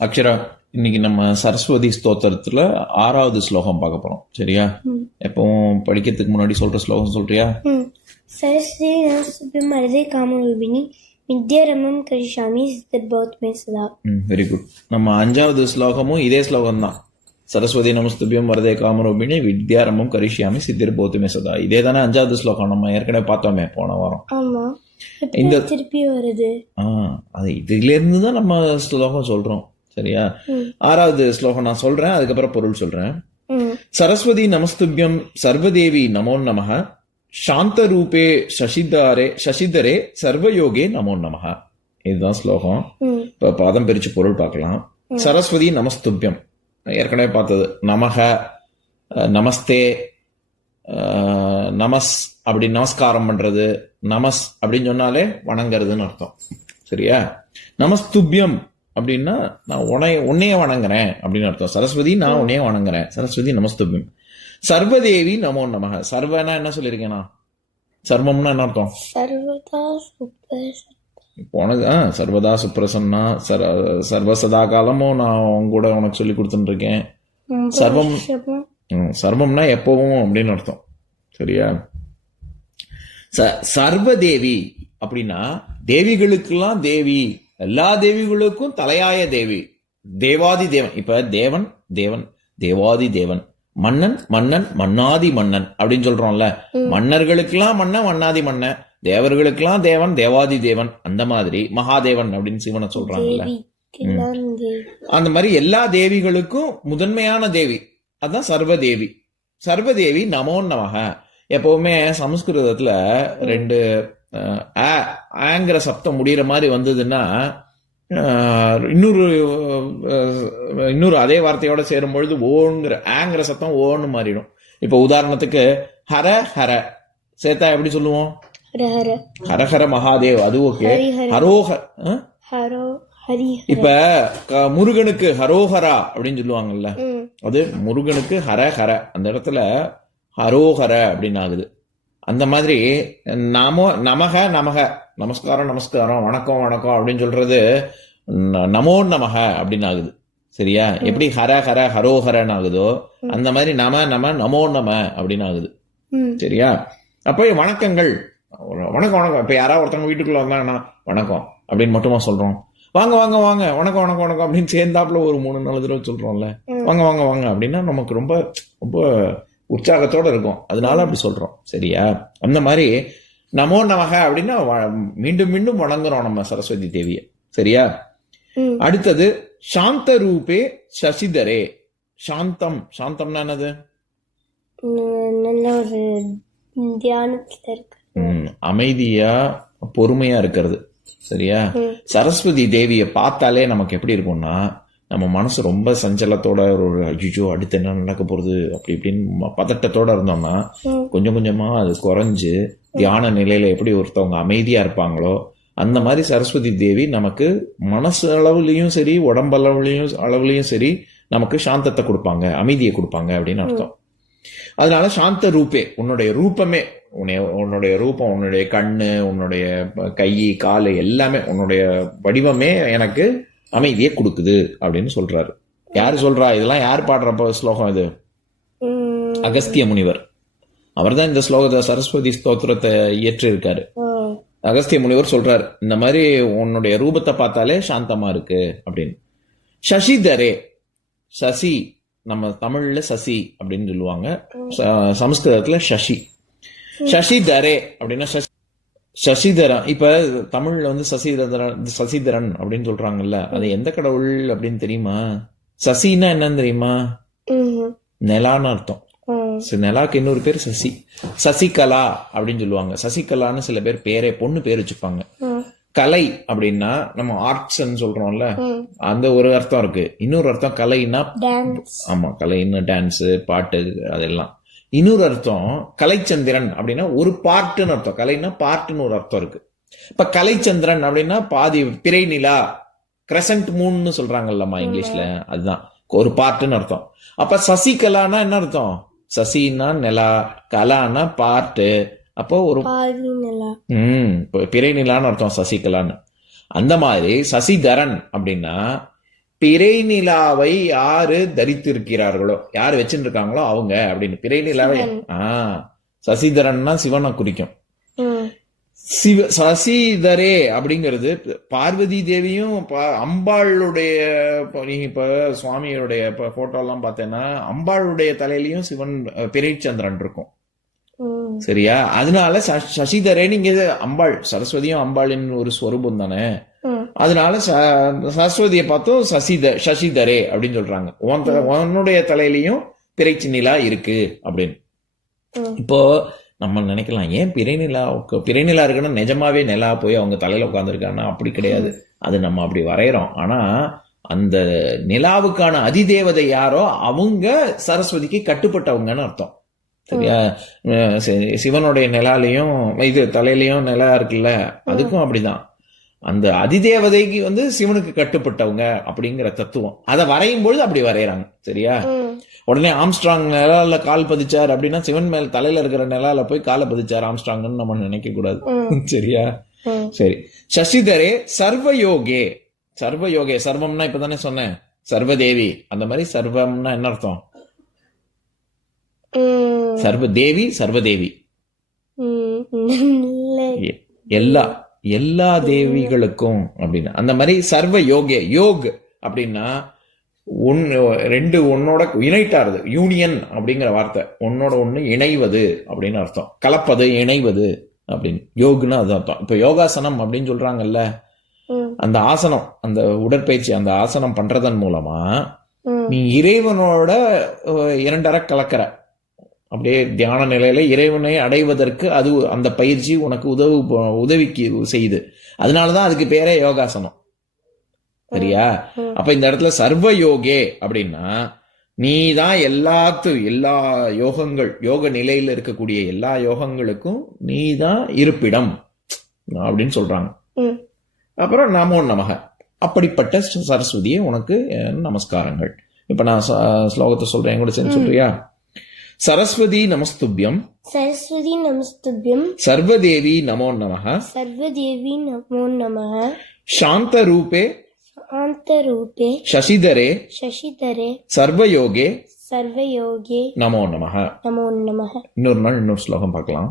அக்ஷரா, இன்னைக்கு நம்ம சரஸ்வதி ஸ்தோத்திரத்துல 6வது ஸ்லோகம் பார்க்க போறோம். சரியா? எப்பவும் படிக்கிறதுக்கு முன்னாடி சொல்ற ஸ்லோகம் சொல்றியா? சரஸ்வதி நமஸ்துபியம் வரதே காமரூபிணி வித்யாரம்பம் கரிஷ்யாமி சித்தர்பௌத்மே சதா. Very good. நம்ம 5வது ஸ்லோகமும் இதே ஸ்லோகம் தான். சரஸ்வதி நமஸ்துபியம் வரதே காமரூபிணி வித்யாரம்பம் கரிஷ்யாமி சித்தர்பௌத்மே சதா. இதே தானே 5வது ஸ்லோகம், நம்ம ஏற்கனவே பார்த்தோமே போன வாரம். ஆமா, இந்த திருப்பி வருது. அது இதுல இருந்து தான் நம்ம ஸ்லோகம் சொல்றோம். சரியா? 6வது ஸ்லோகம் நான் சொல்றேன், அதுக்கப்புறம் பொருள் சொல்றேன். சரஸ்வதி நமஸ்துபியம் சர்வதேவி நமோ நமஹ சாந்த ரூபே சசிதரே சர்வயோகே நமோ நமஹ. இதுதான் ஸ்லோகம். இப்ப பாதம் பிரிச்சு பொருள் பார்க்கலாம். சரஸ்வதி நமஸ்துபியம் ஏற்கனவே பார்த்தது. நமஹ, நமஸ்தே, நமஸ் அப்படி நமஸ்காரம் பண்றது. நமஸ் அப்படின்னு சொன்னாலே வணங்குறதுன்னு அர்த்தம். சரியா? நமஸ்துபியம் அப்படின்னா நான் உன்னைய வணங்குறேன் அப்படின்னு அர்த்தம். சரஸ்வதி நான் உன்னைய வணங்குறேன். சரஸ்வதி நமஸ்துபியம். சர்வதேவி நமோ நமக. சர்வனா என்ன சொல்லியிருக்கேனா? சர்வம்னா என்ன அர்த்தம்? சர்வதா சுப்ரசன்னா, சர்வசதா காலமும் நான் கூட உனக்கு சொல்லி கொடுத்துட்டு இருக்கேன். சர்வம், சர்வம்னா எப்பவும் அப்படின்னு அர்த்தம். சரியா? சர்வதேவி அப்படின்னா தேவிகளுக்கெல்லாம் தேவி, எல்லா தேவிகளுக்கும் தலையாய தேவி, தேவாதி தேவன். இப்ப தேவன் தேவன், தேவாதி தேவன், மன்னன் மன்னன், மன்னாதி மன்னன் அப்படின்னு சொல்றோம்ல. மன்னர்களுக்கெல்லாம் மன்னன், மன்னாதி மன்னன், தேவர்களுக்கெல்லாம் தேவன், தேவாதி தேவன். அந்த மாதிரி மகாதேவன் அப்படின்னு சிவனை சொல்றாங்கல்ல. அந்த மாதிரி எல்லா தேவிகளுக்கும் முதன்மையான தேவி அதான் சர்வதேவி. சர்வதேவி நமோ நமக. எப்பவுமே சமஸ்கிருதத்துல 2 ஆங்கிற சப்தம் முடிகிற மாதிரி வந்ததுன்னா இன்னொரு அதே வார்த்தையோட சேரும் பொழுது ஓங்கிற ஆங்கிற சத்தம் ஓன்னு மாறிடும். இப்ப உதாரணத்துக்கு ஹர ஹர சேர்த்தா எப்படி சொல்லுவோம்? ஹரஹர மகாதேவ், அது ஓகே. இப்ப முருகனுக்கு ஹரோஹரா அப்படின்னு சொல்லுவாங்கல்ல, அது முருகனுக்கு ஹர ஹர, அந்த இடத்துல ஹரோஹர அப்படின்னு ஆகுது. அந்த மாதிரி நமக நமக, நமஸ்காரம் நமஸ்காரம், வணக்கம் வணக்கம் அப்படின்னு சொல்றது நமோ நமக அப்படின்னு ஆகுது. சரியா? எப்படி ஹர ஹர ஹரோஹரன் ஆகுதோ அந்த மாதிரி நம நம நமோ நம அப்படின்னு ஆகுது. சரியா? அப்ப வணக்கங்கள், வணக்கம் வணக்கம். இப்ப யாராவது ஒருத்தவங்க வீட்டுக்குள்ள வந்தாங்கன்னா வணக்கம் அப்படின்னு மட்டுமா சொல்றோம்? வாங்க வாங்க வாங்க, வணக்கம் வணக்கம் வணக்கம் அப்படின்னு சேர்ந்தாப்புல ஒரு 3-4 தடவை சொல்றோம்ல. வாங்க வாங்க வாங்க அப்படின்னா நமக்கு ரொம்ப ரொம்ப உற்சாகத்தோட இருக்கும், அதனால அப்படி சொல்றோம். சரியா? அந்த மாதிரி நமோ நமக அப்படின்னா மீண்டும் மீண்டும் வணங்குறோம் நம்ம சரஸ்வதி தேவிய. சரியா? அடுத்தது சாந்த ரூபே சசிதரே. சாந்தம், சாந்தம்னா என்னது? அமைதியா பொறுமையா இருக்கிறது. சரியா? சரஸ்வதி தேவிய பார்த்தாலே நமக்கு எப்படி இருக்கும்னா, நம்ம மனசு ரொம்ப சஞ்சலத்தோட, ஒரு அஜிஜோ அடுத்து என்ன நடக்க போறது அப்படி இப்படின்னு பதட்டத்தோட இருந்தோம்னா கொஞ்சம் கொஞ்சமா அது குறைஞ்சு தியான நிலையில எப்படி ஒருத்தவங்க அமைதியா இருப்பாங்களோ அந்த மாதிரி சரஸ்வதி தேவி நமக்கு மனசு அளவுலயும் சரி, அளவுலயும் சரி நமக்கு சாந்தத்தை கொடுப்பாங்க, அமைதியை கொடுப்பாங்க அப்படின்னு அர்த்தம். அதனால சாந்த ரூபே, உன்னுடைய ரூபமே, உன்னுடைய ரூபம், உன்னுடைய கண்ணு, உன்னுடைய கை காலு எல்லாமே, உன்னுடைய வடிவமே எனக்கு அமைதியை கொடுக்குது அப்படின்னு சொல்றாரு. யாரு சொல்றா? இதெல்லாம் யார் பாடுற ஸ்லோகம் இது? அகஸ்திய முனிவர். அவர் தான் இந்த ஸ்லோகத்தை, சரஸ்வதி ஸ்தோத்திரத்தை இயற்றி இருக்காரு. அகஸ்திய முனிவர் சொல்றாரு, இந்த மாதிரி உன்னுடைய ரூபத்தை பார்த்தாலே சாந்தமா இருக்கு அப்படின்னு. சசிதரே, சசி நம்ம தமிழ்ல சசி அப்படின்னு சொல்லுவாங்க, சமஸ்கிருதத்துல சசி. சசிதரே அப்படின்னா சசிதரன். இப்ப தமிழ்ல வந்து சசிதரன் அப்படின்னு சொல்றாங்கல்ல, அது எந்த கடவுள் அப்படின்னு தெரியுமா? சசின்னா என்னன்னு தெரியுமா? நிலான்னு அர்த்தம். நிலாக்கு இன்னொரு பேர் சசி. சசிகலா அப்படின்னு சொல்லுவாங்க. சசிகலான்னு சில பேர் பேரே, பொண்ணு பேர் வச்சுப்பாங்க. கலை அப்படின்னா நம்ம ஆர்ட்ஸ் சொல்றோம்ல, அந்த ஒரு அர்த்தம் இருக்கு. இன்னொரு அர்த்தம் கலைன்னா, ஆமா, கலைன்னு டான்ஸ் பாட்டு அதெல்லாம். இன்னொரு அர்த்தம் கலைச்சந்திரன் அப்படின்னா ஒரு பார்ட்டுன்னு அர்த்தம். கலைன்னா பார்ட்டுன்னு ஒரு அர்த்தம் இருக்கு. இப்ப கலைச்சந்திரன் அப்படின்னா பாதி பிறை நிலா, கிரசன்ட் மூன்னு சொல்றாங்கல்லம்மா இங்கிலீஷ்ல, அதுதான் ஒரு பார்ட்டுன்னு அர்த்தம். அப்ப சசிகலானா என்ன அர்த்தம்? சசின்னா நிலா, கலானா பார்ட்டு, அப்போ ஒரு பிறை நிலான்னு அர்த்தம் சசிகலான்னு. அந்த மாதிரி சசிதரன் அப்படின்னா பிறை நிலாவை யாரு தரித்திருக்கிறார்களோ, யார் வச்சுட்டு இருக்காங்களோ அவங்க அப்படின்னு. பிறை நிலாவை சசிதரன்னா சிவனை குறிக்கும். சசிதரே அப்படிங்கிறது பார்வதி தேவியும் அம்பாளுடைய, நீங்க இப்ப சுவாமியோடைய போட்டோ எல்லாம் பார்த்தேன்னா அம்பாளுடைய தலையிலயும் சிவன் பிறைச்சந்திரன் இருக்கும். சரியா? அதனால சசிதரே, நீங்க அம்பாள் சரஸ்வதியும் அம்பாளின் ஒரு ஸ்வரூபம் தானே, அதனால சரஸ்வதியை பார்த்தும் சசிதரே அப்படின்னு சொல்றாங்க. உன்னுடைய தலையிலயும் பிறைச்சி நிலா இருக்கு அப்படின்னு. இப்போ நம்ம நினைக்கலாம், ஏன் பிறை நிலா இருக்குன்னா நிஜமாவே நிலா போய் அவங்க தலையில உட்காந்துருக்காங்கன்னா அப்படி கிடையாது. அது நம்ம அப்படி வரைகிறோம். ஆனா அந்த நிலாவுக்கான அதிதேவதை யாரோ அவங்க சரஸ்வதிக்கு கட்டுப்பட்டவங்கன்னு அர்த்தம். சரியா? சிவனுடைய நிலாலையும் இது தலையிலயும் நிலா இருக்குல்ல, அதுக்கும் அப்படிதான். அந்த அதிதேவதைக்கு சிவனுக்கு கட்டுப்பட்டவங்க அப்படிங்கிற தத்துவம் அதை வரையும் பொழுது அப்படி வரைகிறாங்க. சரியா? உடனே ஆம்ஸ்ட்ராங் நிலால கால் பதிச்சார் அப்படின்னா சிவன் மேல் தலையில இருக்கிற நிலால போய் காலை பதிச்சார் ஆம்ஸ்ட்ராங்னு நம்ம நினைக்க கூடாது. சரியா? சரி. சசிதரே சர்வயோகே. சர்வயோகே, சர்வம்னா இப்பதானே சொன்னேன், சர்வதேவி. அந்த மாதிரி சர்வம்னா என்ன அர்த்தம்? சர்வதேவி, சர்வதேவி, எல்லா தேவிகளுக்கும் அப்படின்னு. அந்த மாதிரி சர்வ யோகே, யோக் அப்படின்னா ரெண்டு ஒன்னோட இணைட்டாருது, யூனியன் அப்படிங்கிற வார்த்தை. ஒன்னோட ஒண்ணு இணைவது அப்படின்னு அர்த்தம். கலப்பது, இணைவது அப்படின்னு யோகுன்னு அது அர்த்தம். இப்ப யோகாசனம் அப்படின்னு சொல்றாங்கல்ல, அந்த ஆசனம், அந்த உடற்பயிற்சி, அந்த ஆசனம் பண்றதன் மூலமா நீ இறைவனோட இரண்டரை கலக்கிற. அப்படியே தியான நிலையில இறைவனை அடைவதற்கு அது அந்த பயிற்சி உனக்கு உதவிக்கு செய்யுது. அதனாலதான் அதுக்கு பேரே யோகாசனம். சரியா? அப்ப இந்த இடத்துல சர்வ யோகே அப்படின்னா நீதான் எல்லா யோகங்கள், யோக நிலையில இருக்கக்கூடிய எல்லா யோகங்களுக்கும் நீதான் இருப்பிடம் அப்படின்னு சொல்றாங்க. அப்புறம் நமோ நமக, அப்படிப்பட்ட சரஸ்வதியே உனக்கு நமஸ்காரங்கள். இப்ப நான் ஸ்லோகத்தை சொல்றேன், கூட சேர்ந்து சொல்றியா? சரஸ்வதி நமஸ்துப்யம், சரஸ்வதி நமஸ்துப்யம், சர்வதேவி நமோ நமஹ, சர்வதேவி நமோ நமஹ, சாந்த ரூபே, சாந்த ரூபே, சசிதரே, சசிதரே, சர்வயோகே, சர்வயோகே, நமோ நமஹ, நமோ நமஹ. இன்னொரு நாள் இன்னொரு ஸ்லோகம் பார்க்கலாம்.